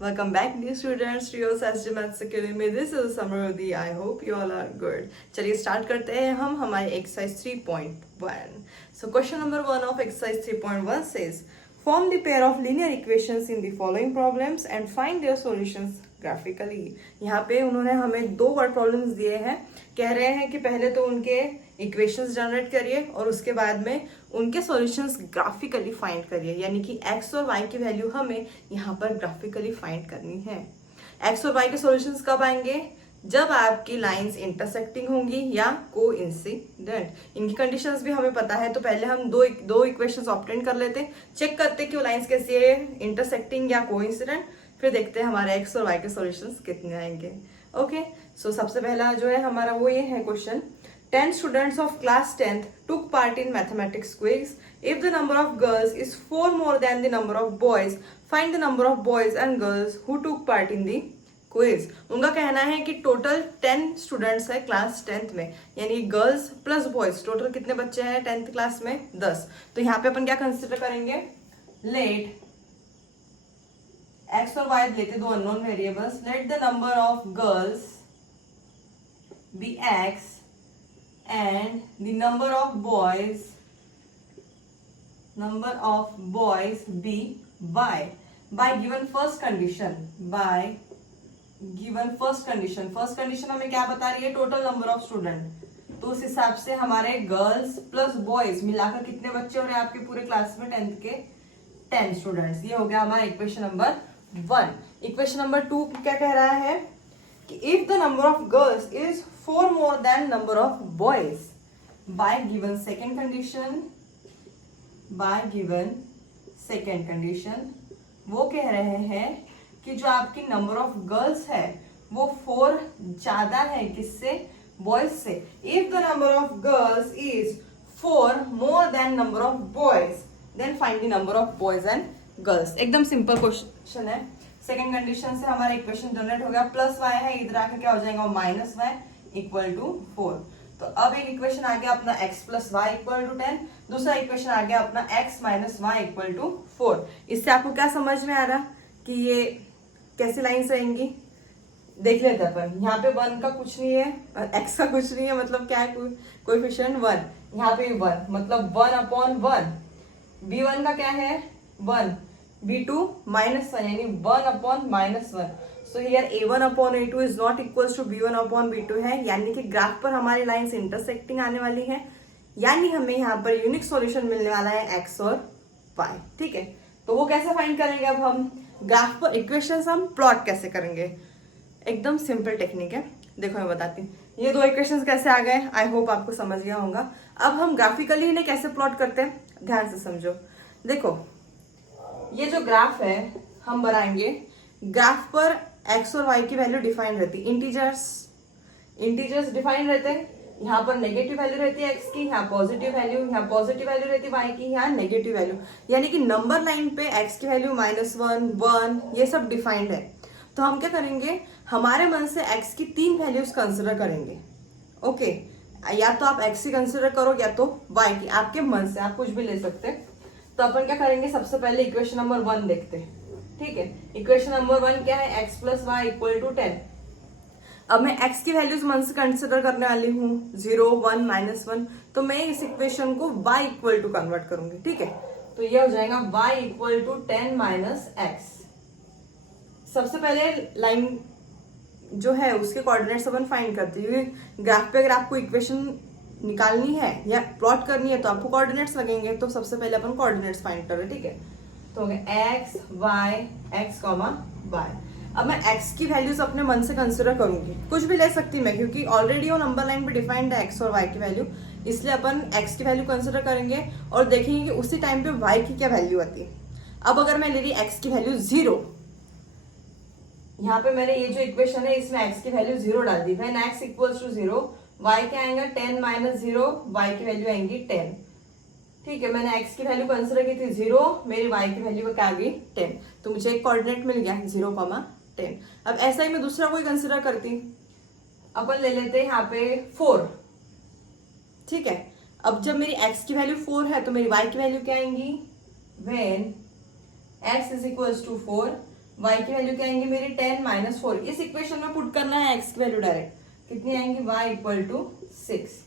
Welcome back, dear students, to your SG Maths Academy. This is Samruddhi. I hope you all are good. चलिए start करते हैं हम हमारे exercise 3.1. So question number 1 of exercise 3.1 says, form the pair of linear equations in the following problems and find their solutions graphically. यहाँ पे उन्होंने हमें दो वर्ड प्रॉब्लम्स दिए हैं. कह रहे हैं कि पहले तो उनके इक्वेशंस जनरेट करिए और उसके बाद में उनके सॉल्यूशंस ग्राफिकली फाइंड करिए. यानी कि x और y की वैल्यू हमें यहाँ पर ग्राफिकली फाइंड करनी है. x और y के सॉल्यूशंस कब आएंगे? जब आपकी लाइंस इंटरसेक्टिंग होंगी या कोइंसिडेंट. इनकी कंडीशंस भी हमें पता है, तो पहले हम दो इक्वेशंस ऑब्टेन कर लेते हैं, चेक करते हैं कि वो लाइंस कैसी है, इंटरसेक्टिंग या कोइंसिडेंट. फिर देखते हैं हमारे x और y के सॉल्यूशंस कितने आएंगे. ओके, सो सबसे पहला जो है हमारा वो ये है question. 10 students of class 10th took part in mathematics quiz. If the number of girls is 4 more than the number of boys, find the number of boys and girls who took part in the quiz. उनका कहना है कि total 10 students है class 10th में, यानी girls plus boys total कितने बच्चे हैं 10th क्लास में? 10. तो यहाँ पे अपन क्या कंसिडर करेंगे? लेट x और y लेते दो unknown variables. Let the number of girls be x and the number of boys be y by given first condition. First condition हमें क्या बता रही है? Total number of student. तो उस हिसाब से हमारे गर्ल्स प्लस बॉयज मिलाकर कितने बच्चे हो रहे हैं आपके पूरे क्लास में 10th के? 10 स्टूडेंट्स. ये हो गया हमारा इक्वेशन नंबर 1. इक्वेशन नंबर 2 क्या कह रहा है कि if the number of girls is 4 more than number of boys by given second condition, वो कह रहे हैं कि जो आपकी नंबर ऑफ गर्ल्स है वो 4 ज्यादा है किससे? बॉयज से. If the number of girls is 4 more than number of boys, then find the number of boys and girls. एकदम सिंपल क्वेश्चन है. सेकेंड कंडीशन से हमारा इक्वेशन जनरेट हो गया. प्लस वाई है, इधर आके क्या हो जाएगा? Minus y equal to 4. तो अब एक इक्वेशन आ गया अपना x plus y equal to 10. दूसरा इक्वेशन आ गया अपना x minus y equal to 4. इससे आपको क्या समझ में आ रहा कि ये कैसी लाइंस रहेंगी? देख लेते हैं अपन. यहाँ पे 1 का कुछ नहीं है, x का कुछ नहीं है, मतलब क्या है? कोएफिशिएंट 1. यहाँ पे 1 मतलब 1/1. b1 का क्या है? 1. b2 -1 यानी 1/-1. So here a1/a2 is not equals to b1/b2 है. यानी कि ग्राफ पर हमारी लाइंस इंटरसेक्टिंग आने वाली है, यानी हमें यहाँ पर यूनिक सॉल्यूशन मिलने वाला है x और y. ठीक है, तो वो कैसे फाइंड करेंगे? अब हम ग्राफ पर इक्वेशंस हम प्लॉट कैसे करेंगे? एकदम सिंपल टेक्निक है. देखो मैं बताती हूँ. ये दो इक्वेशंस कैसे आ गए, आई होप आपको समझ गया होगा. अब हम ग्राफिकली इन्हें कैसे प्लॉट करते हैं, ध्यान से समझो. देखो, ये जो ग्राफ है हम बनाएंगे, ग्राफ पर x और y की वैल्यू डिफाइंड रहती है. इंटीजर्स डिफाइंड रहते हैं. यहाँ पर नेगेटिव वैल्यू रहती है x की, यहाँ पॉजिटिव वैल्यू, यहाँ पॉजिटिव वैल्यू रहती है y की, यहाँ नेगेटिव वैल्यू. यानी कि नंबर लाइन पे x की वैल्यू -1, 1 ये सब डिफाइंड है. तो हम क्या करेंगे? हमारे मन से x की 3 वैल्यूज कंसिडर करेंगे. ओके, या तो आप x की कंसिडर करो या तो y की, आपके मन से आप कुछ भी ले सकते हैं. तो अपन क्या करेंगे? सबसे पहले इक्वेशन नंबर 1 देखते हैं. ठीक है, इक्वेशन नंबर 1 क्या है? x plus y equal to 10. अब मैं x की वैल्यूज मन से कंसिडर करने वाली हूँ 0, 1, -1. तो मैं इस इक्वेशन को y इक्वल टू कन्वर्ट करूंगी. ठीक है, तो ये हो जाएगा y equal to 10 minus x. सबसे पहले लाइन जो है उसके कोऑर्डिनेट्स अपन फाइंड करते हैं. ग्राफ पे अगर आपको इक्वेशन निकालनी है या प्लॉट करनी है तो आपको कोऑर्डिनेट्स लगेंगे. तो सबसे पहले अपन कोऑर्डिनेट्स फाइंड कर रहे हैं. ठीक है, तो हो गया x, y, x, y. अब मैं x की वैल्यूज अपने मन से कंसिडर करूंगी. कुछ भी ले सकती मैं, क्योंकि ऑलरेडी वो नंबर लाइन पे डिफाइंड है x और y की वैल्यू. इसलिए अपन x की वैल्यू कंसिडर करेंगे और देखेंगे कि उसी टाइम पे y की क्या वैल्यू आती है. अब अगर मैं ले रही x की वैल्यू 0, यहाँ पे मैंने ये जो इक्वेशन है इसमें x की वैल्यू 0 डाल दी. When x equals to 0, y क्या आएगा? 10 माइनस 0, y की वैल्यू आएंगी 10. ठीक है, मैंने x की वैल्यू कंसिडर की थी 0, मेरी y की वैल्यू क्या आ गई? 10. तो मुझे एक कोऑर्डिनेट मिल गया 0,10. अब ऐसा ही मैं दूसरा कोई कंसिडर करती. अपन ले लेते हैं यहाँ पे 4. ठीक है, अब जब मेरी x की वैल्यू 4 है तो मेरी y की वैल्यू क्या आएंगी? When x is equals to 4, y की वैल्यू क्या आएंगी मेरी 10 माइनस 4। इस इक्वेशन में पुट करना है x की वैल्यू डायरेक्ट, कितनी आएंगी y इक्वल टू 6।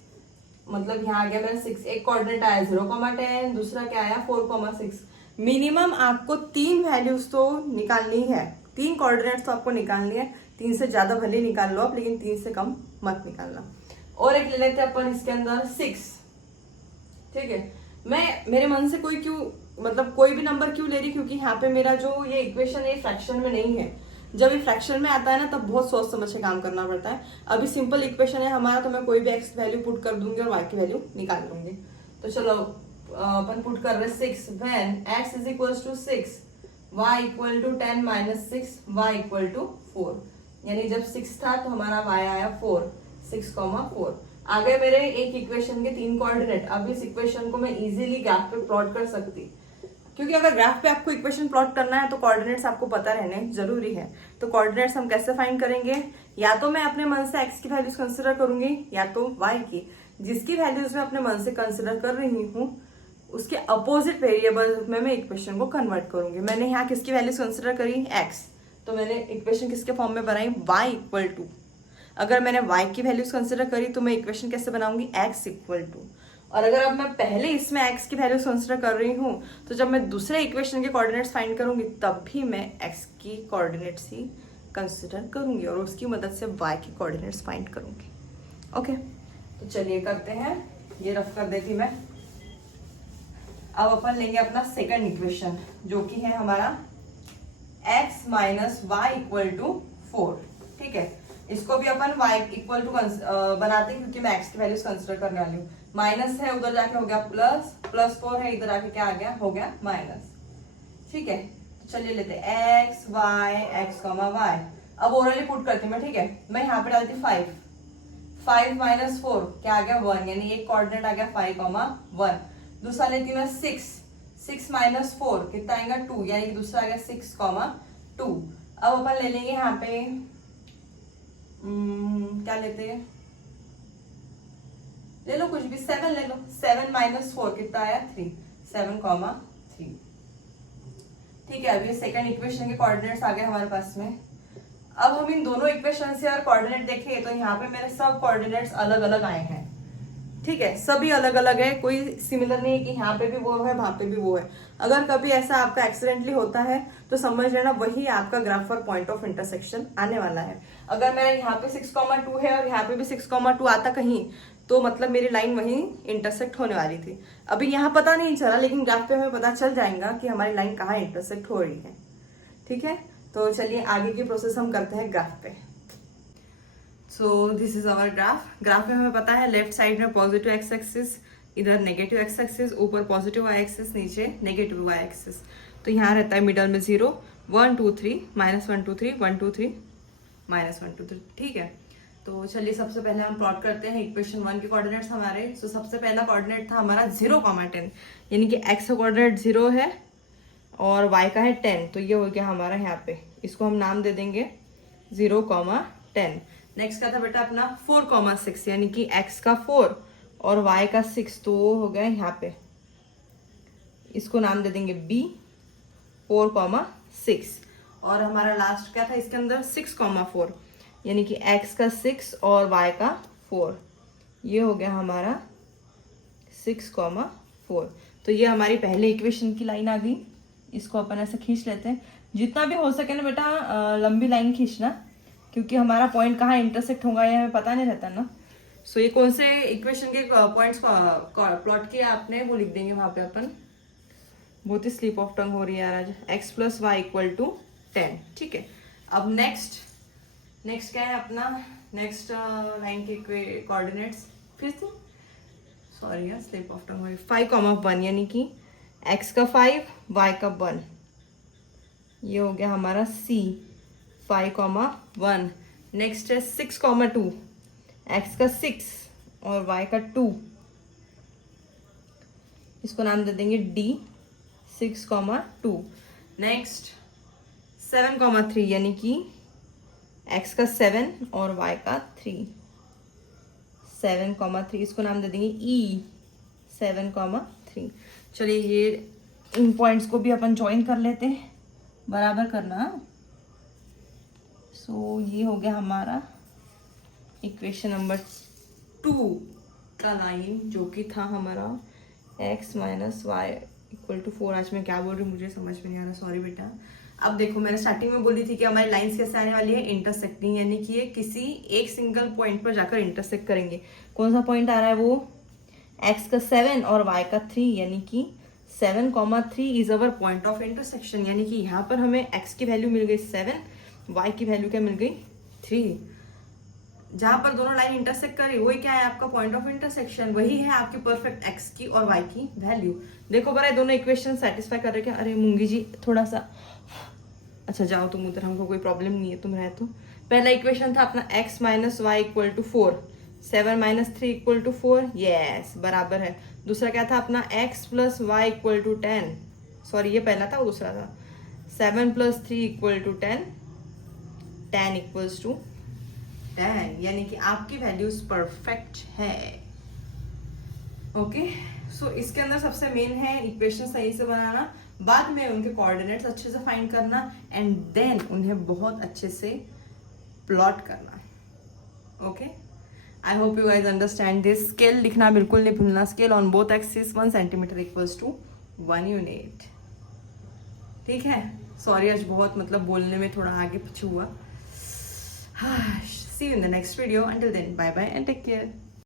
मतलब यहाँ आ गया मेरा 6, एक कोऑर्डिनेट आया 0,10, दूसरा क्या आया 4,6। मिनिमम आपको 3 वैल्यूज तो निकालनी है, 3 कोऑर्डिनेट्स तो आपको निकालनी है। 3 से ज्यादा भले निकाल लो आप, लेकिन 3 से कम मत निकालना। और एक ले लेते हैं अपन इसके अंदर 6, ठीक है। मैं मेरे मन से कोई क्यों, मतलब कोई भी नंबर क्यों ले रही, क्योंकि यहाँ पे मेरा जो ये इक्वेशन है फ्रैक्शन में नहीं है। जब ये फ्रैक्शन में आता है ना, तब बहुत सोच समझ के काम करना पड़ता है। अभी सिंपल इक्वेशन है हमारा, तो मैं कोई भी x वैल्यू पुट कर दूंगी और y की वैल्यू निकाल लूंगी। तो चलो अपन पुट कर रहे 6 when x is equal to 6, y equal to 10 minus 6, y equal to 4। यानी जब 6 था तो हमारा y आया 4, 6,4। आ गए मेरे एक इक्वेशन के 3 कोऑर्डिनेट। अब इस इक्वेशन को मैं इजीली ग्राफ पे प्लॉट कर सकती, क्योंकि अगर ग्राफ पे आपको इक्वेशन प्लॉट करना है तो कोऑर्डिनेट्स आपको पता रहने जरूरी है। तो कोऑर्डिनेट्स हम कैसे फाइंड करेंगे, या तो मैं अपने मन से x की वैल्यूज कंसिडर करूंगी, या तो y की। जिसकी वैल्यूज मैं अपने मन से कंसिडर कर रही हूँ उसके अपोजिट वेरिएबल में मैं इक्वेशन को कन्वर्ट करूंगी। मैंने यहाँ किसकी वैल्यूज कंसिडर करी, x, तो मैंने इक्वेशन किसके फॉर्म में बनाई, y इक्वल टू। अगर मैंने y की वैल्यूज कंसिडर करी तो मैं इक्वेशन कैसे बनाऊंगी, x इक्वल टू। और अगर अब मैं पहले इसमें x की वैल्यूज कंसिडर कर रही हूँ, तो जब मैं दूसरे इक्वेशन के कोऑर्डिनेट्स फाइंड करूंगी तब भी मैं x की कोऑर्डिनेट्स ही कंसिडर करूंगी और उसकी मदद से y की कोऑर्डिनेट्स फाइंड करूंगी। ओके, तो चलिए करते हैं, ये रफ कर देती मैं। अब अपन लेंगे अपना सेकंड इक्वेशन, जो कि है हमारा x minus y equal to 4, ठीक है। इसको भी अपन y इक्वल टू बनाते हैं, क्योंकि मैं x की वैल्यूज कंसिडर करने वाली हूँ। माइनस है, उधर जाके हो गया प्लस, प्लस 4 है, इधर आके क्या आ गया, हो गया माइनस, ठीक है। तो चलिए लेते हैं x y x comma y। अब ओरली पुट करती हूँ मैं, ठीक है। मैं यहाँ पे डालती 5 माइनस 4 क्या आ गया 1, यानी एक कोऑर्डिनेट आ गया 5,1। दूसरा लेती मैं 6 माइनस 4 कितना आएगा 2, यानी कि दूसरा आ गया 6,2। अब अपन ले लेंगे यहाँ पे क्या लेते हैं, ले लो कुछ भी, 7 ले लो। 7 माइनस 4 कितना आया 3, 7,3, ठीक है। अब ये सेकंड इक्वेशन के कोऑर्डिनेट्स आ गए हमारे पास में। अब हम इन दोनों इक्वेशन से अगर कोऑर्डिनेट देखें तो यहाँ पे मेरे सब कोऑर्डिनेट्स अलग अलग आए हैं, ठीक है। सभी अलग अलग है, कोई सिमिलर नहीं है कि यहाँ पे भी वो है वहां पे भी वो है। अगर कभी ऐसा आपका एक्सीडेंटली होता है तो समझ लेना वही आपका ग्राफ और पॉइंट ऑफ इंटरसेक्शन आने वाला है। अगर मेरा यहाँ पे 6,2 है और यहाँ पे भी 6,2 आता कहीं, तो मतलब मेरी लाइन वहीं इंटरसेक्ट होने वाली थी। अभी यहाँ पता नहीं चला, लेकिन ग्राफ पे हमें पता चल जाएगा कि हमारी लाइन कहाँ इंटरसेक्ट हो रही है, ठीक है। तो चलिए आगे की प्रोसेस हम करते हैं ग्राफ पे। So this is our graph में हमें पता है लेफ्ट साइड में पॉजिटिव एक्स एक्सिस, इधर नेगेटिव एक्स एक्सिस, ऊपर पॉजिटिव वाई एक्सिस, नीचे नेगेटिव वाई एक्सिस। तो यहाँ रहता है मिडल में 0, 1 2 3 -1 2 3 1 2 3 -1 2 3, ठीक है। तो चलिए सबसे पहले हम प्लॉट करते हैं इक्वेशन 1 के कोऑर्डिनेट्स हमारे। तो सबसे पहला कोऑर्डिनेट था हमारा 0,10, यानी कि x का कोऑर्डिनेट 0 है और y का है 10। तो ये हो गया हमारा यहाँ पे, इसको हम नाम दे देंगे 0,10। नेक्स्ट का था बेटा अपना 4,6, यानी कि x का 4 और y का 6, तो वो हो गया यहाँ पे, इसको नाम दे देंगे b, 4,6। और हमारा लास्ट क्या था इसके अंदर 6,4, यानी कि x का 6 और y का 4, ये हो गया हमारा 6,4। तो ये हमारी पहले इक्वेशन की लाइन आ गई। इसको अपन ऐसे खींच लेते हैं, जितना भी हो सके ना बेटा लंबी लाइन खींचना, क्योंकि हमारा पॉइंट कहाँ इंटरसेक्ट होगा ये हमें पता नहीं रहता ना। सो ये कौन से इक्वेशन के पॉइंट्स को प्लॉट किया आपने वो लिख देंगे वहां पे अपन। बहुत ही स्लिप ऑफ टंग हो रही है यार आज। x plus y equal to 10, ठीक है। अब नेक्स्ट क्या है अपना, नेक्स्ट लाइन के कोऑर्डिनेट्स फिर से, सॉरी यार स्लिप ऑफ टंग हो रही। 5,1, यानी कि x का 5 y का 1, ये हो गया हमारा c, 5,1। नेक्स्ट है 6,2, x का 6 और y का 2, इसको नाम दे देंगे d, 6,2। नेक्स्ट 7,3, यानी कि x का 7 और y का 3, 7,3, इसको नाम दे देंगे e, 7,3। चलिए ये इन पॉइंट्स को भी अपन ज्वाइन कर लेते हैं, बराबर करना। सो ये हो गया हमारा इक्वेशन नंबर 2 का लाइन, जो कि था हमारा x minus y equal to 4। आज मैं क्या बोल रही हूँ मुझे समझ में नहीं आ रहा, सॉरी बेटा। अब देखो, मैंने स्टार्टिंग में बोली थी कि हमारी लाइंस कैसे आने वाली है, इंटरसेक्टिंग, यानी कि ये किसी एक सिंगल पॉइंट पर जाकर इंटरसेक्ट करेंगे। कौन सा पॉइंट आ रहा है वो, x का 7 और y का 3, यानी कि 7,3 is our point of intersection. यानी कि यहाँ पर हमें x की वैल्यू मिल गई 7, y की वैल्यू क्या मिल गई 3। जहां पर दोनों लाइन इंटरसेक्ट करी वही क्या है आपका पॉइंट ऑफ इंटरसेक्शन, वही है आपकी परफेक्ट x की और y की वैल्यू। देखो बड़ा दोनों इक्वेशन सेटिस्फाई कर रहे क्या। अरे मूंगी जी थोड़ा सा, अच्छा जाओ तुम उधर, हमको कोई प्रॉब्लम नहीं है, तुम रहे तो। पहला इक्वेशन था अपना x minus y equal to 4, 7 minus 3 equal to 4, yes बराबर है। दूसरा क्या था अपना x plus y equal to 10, sorry ये पहला था वो दूसरा था, 7 plus 3 equal to 10, 10 equals to 10, यानी कि आपकी वैल्यूज परफेक्ट है। ओके, सो इसके अंदर सबसे मेन है इक्वेशन सही से बनाना, बाद में उनके कोऑर्डिनेट्स अच्छे से फाइंड करना, एंड देन उन्हें बहुत अच्छे से प्लॉट करना। Okay, I hope you guys understand this. Scale लिखना बिल्कुल नहीं भूलना, scale on both axis 1 centimetre equals to 1 unit. ठीक है, सॉरी आज बहुत मतलब बोलने में थोड़ा आगे पीछे हुआ। See you in the next video. Until then, bye bye and take care.